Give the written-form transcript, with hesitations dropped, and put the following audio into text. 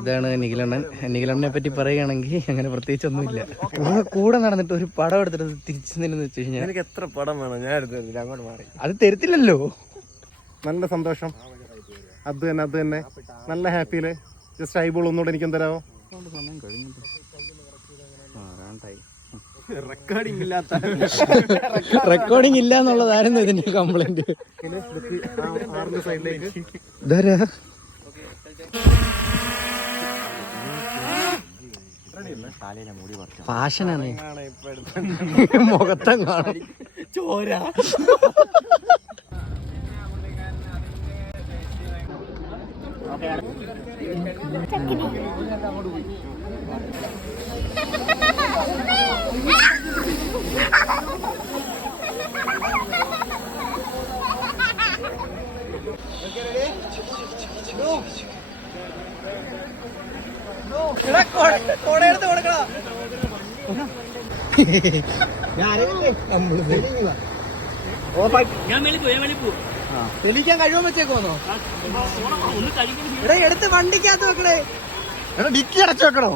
ഇതാണ് നിഖിലണ്ണനെ പറ്റി പറയുകയാണെങ്കിൽ അങ്ങനെ പ്രത്യേകിച്ചൊന്നുമില്ല. കൂടെ നടന്നിട്ട് ഒരു പടം എടുത്തിട്ട് തിരിച്ചു നിന്നെന്ന് വെച്ച് കഴിഞ്ഞാൽ എനിക്ക് എത്ര പടം വേണം, ഞാൻ എടുത്തില്ല, അങ്ങോട്ട് മാറി. അത് തരത്തില്ലല്ലോ. നല്ല സന്തോഷം, അത് തന്നെ നല്ല ഹാപ്പിയില്. ജസ്റ്റ് ഐബോൾ ഒന്നുകൂടെ എനിക്കും തരാമോ? സമയം കഴിഞ്ഞു. റെക്കോർഡിംഗ് ഇല്ല എന്നുള്ളതായിരുന്നു ഇതിന്റെ കംപ്ലൈന്റ്. ഫാഷനാണ്, മുഖത്തം കാണും ചോര. തെളിയിക്കാൻ കഴിയുമെന്ന് വെച്ചേക്കോന്നോ? എടുത്ത് വണ്ടിക്കകത്ത് വെക്കണേ. ഡിക്കി അടച്ചു വെക്കണോ?